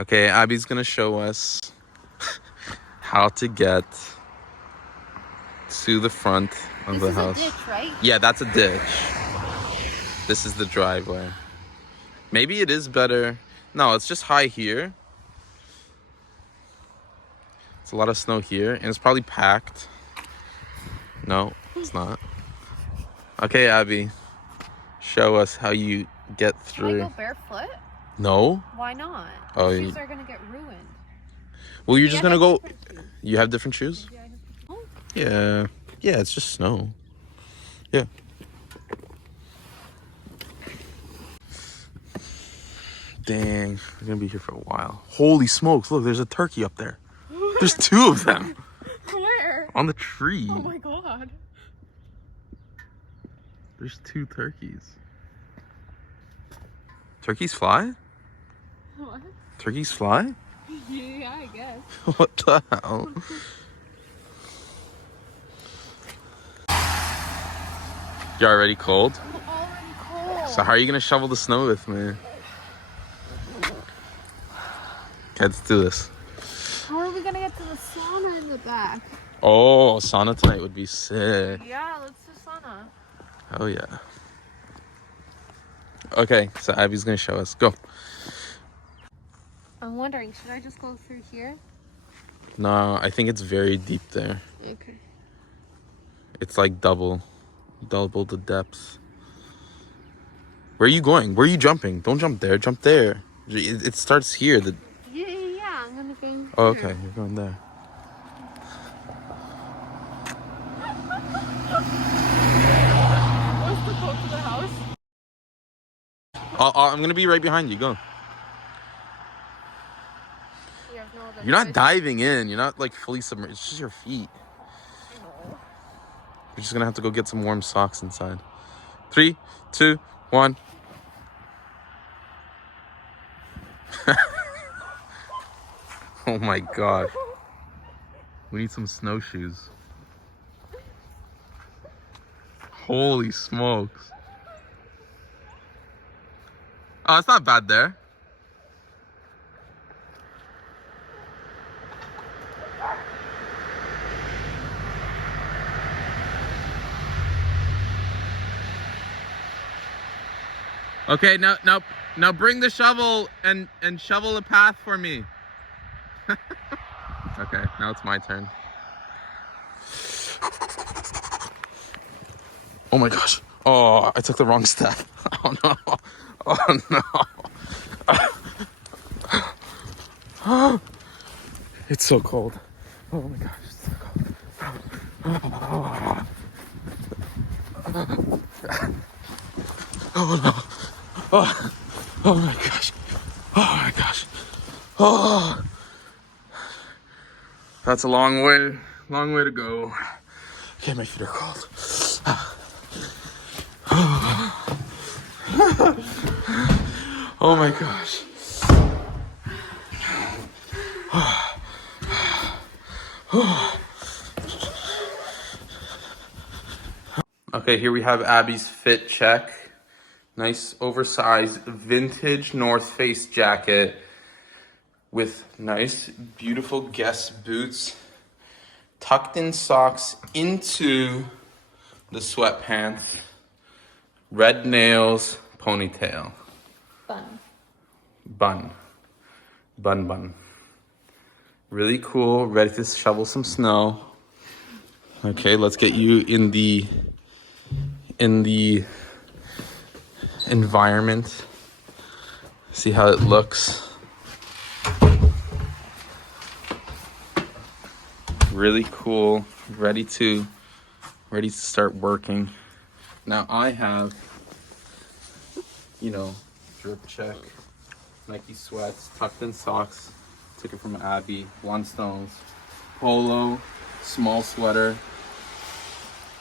Okay, Abby's gonna show us how to get to the front of the house. This is a ditch, right? Yeah, that's a ditch. This is the driveway. Maybe it is better. No, it's just high here. It's a lot of snow here, and it's probably packed. No, it's not. Okay, Abby, show us how you get through. Can I go barefoot? No. Why not? Oh, The shoes are gonna get ruined. Well, you're just gonna go. You have different shoes? Maybe I have... Oh. Yeah. Yeah, it's just snow. Yeah. Dang, we're gonna be here for a while. Holy smokes, look, there's a turkey up there. There's two of them. Where? On the tree. Oh my god. There's two turkeys. Turkeys fly? What? Turkeys fly? Yeah, I guess. What the hell? You're already cold? I'm already cold. So how are you gonna shovel the snow with me? Okay, let's do this. How are we gonna get to the sauna in the back? Oh, sauna tonight would be sick. Yeah, let's do sauna. Oh yeah. Okay, so Abby's gonna show us. Go. I'm wondering, should I just go through here? No, I think it's very deep there. Okay. It's like double the depth. Where are you going? Where are you jumping? Don't jump there. Jump there. It starts here. Yeah, I'm gonna go. Oh, okay. You're going there. What's the code to the house? I'm gonna be right behind you. Go. You have no other You're not choice. diving in. You're not like fully submerged. It's just your feet. I know. You're just gonna have to go get some warm socks inside. 3, 2, 1. Oh my god. We need some snowshoes. Holy smokes. Oh, it's not bad there. Okay, now bring the shovel and shovel a path for me. Okay, now it's my turn. Oh my gosh. Oh, I took the wrong step. Oh no. Oh no. It's so cold. Oh my gosh, it's so cold. Oh no. Oh my gosh. Oh my gosh. Oh. That's a long way to go. Okay, my feet are cold. Oh my gosh. Okay, here we have Abby's fit check. Nice oversized vintage North Face jacket with nice, beautiful Guess boots, tucked in socks into the sweatpants, red nails, ponytail. Bun. Really cool, ready to shovel some snow. Okay, let's get you in the environment. See how it looks. Really cool, ready to start working. Now I have, drip check, Nike sweats, tucked in socks, took it from Abby, One Stones, polo, small sweater,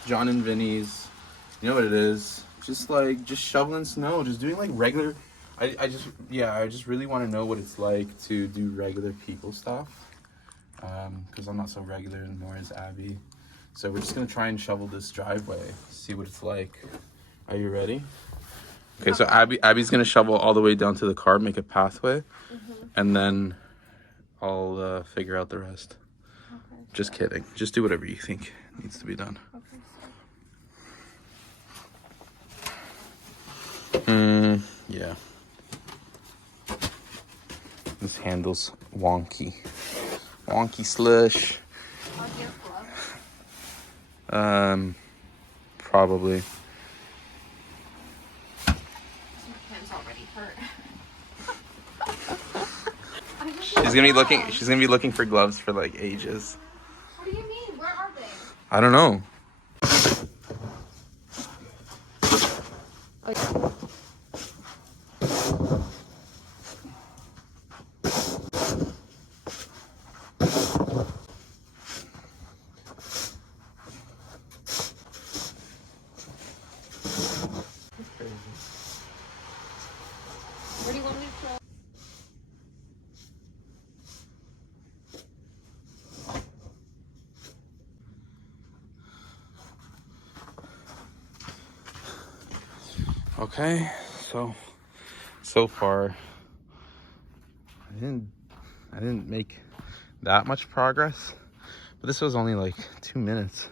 John and Vinny's. You know what it is? Just shoveling snow, just doing like regular. I just really want to know what it's like to do regular people stuff. Because I'm not so regular anymore as Abby. So we're just gonna try and shovel this driveway, see what it's like. Are you ready? Okay, so Abby's gonna shovel all the way down to the car, make a pathway, and then I'll figure out the rest. Okay. Just kidding. Just do whatever you think needs to be done. Okay, Yeah. This handle's wonky. Wonky slush. Are you gloves? Probably. My hands already hurt. She's gonna be looking for gloves for like ages. What do you mean? Where are they? I don't know. Oh. Where do you want me to throw? Okay, so far I didn't make that much progress, but this was only like 2 minutes.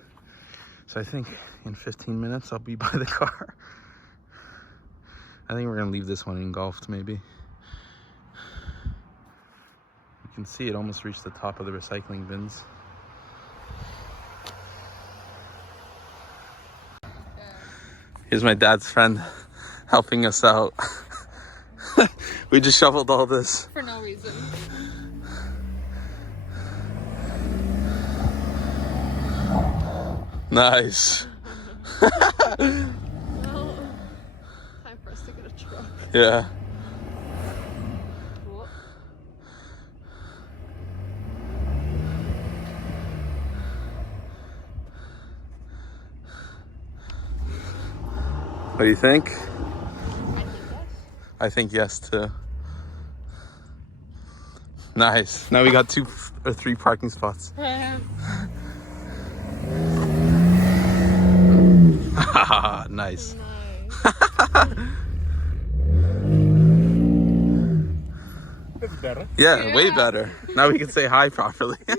So I think in 15 minutes I'll be by the car. I think we're gonna leave this one engulfed maybe. You can see it almost reached the top of the recycling bins. Here's my dad's friend helping us out. We just shoveled all this. For no reason. Nice. Well, time for us to get a truck. Yeah. Cool. What do you think? I think yes. I think yes too. Nice. Now we got 2 or 3 parking spots. Nice. Nice. That's better. Yeah, way Yeah. better. Now we can say hi properly. There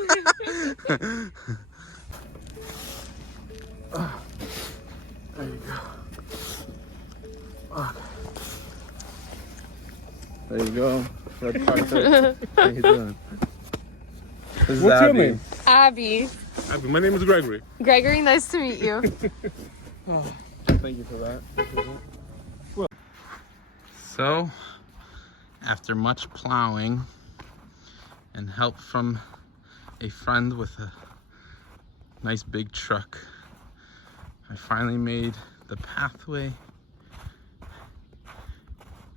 you go. There you go. Red carpet. How you doing? This is What's your Abby. name? Abby. Abby, my name is Gregory. Gregory, nice to meet you. Thank you for that. So, after much plowing and help from a friend with a nice big truck, I finally made the pathway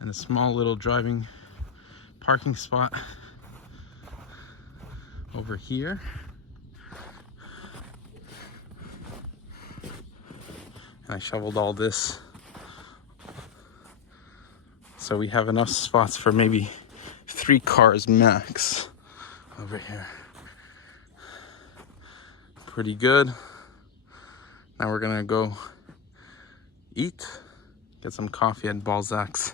and a small little driving parking spot over here. And I shoveled all this so we have enough spots for maybe 3 cars max over here. Pretty good. Now we're gonna go eat, get some coffee at Balzac's.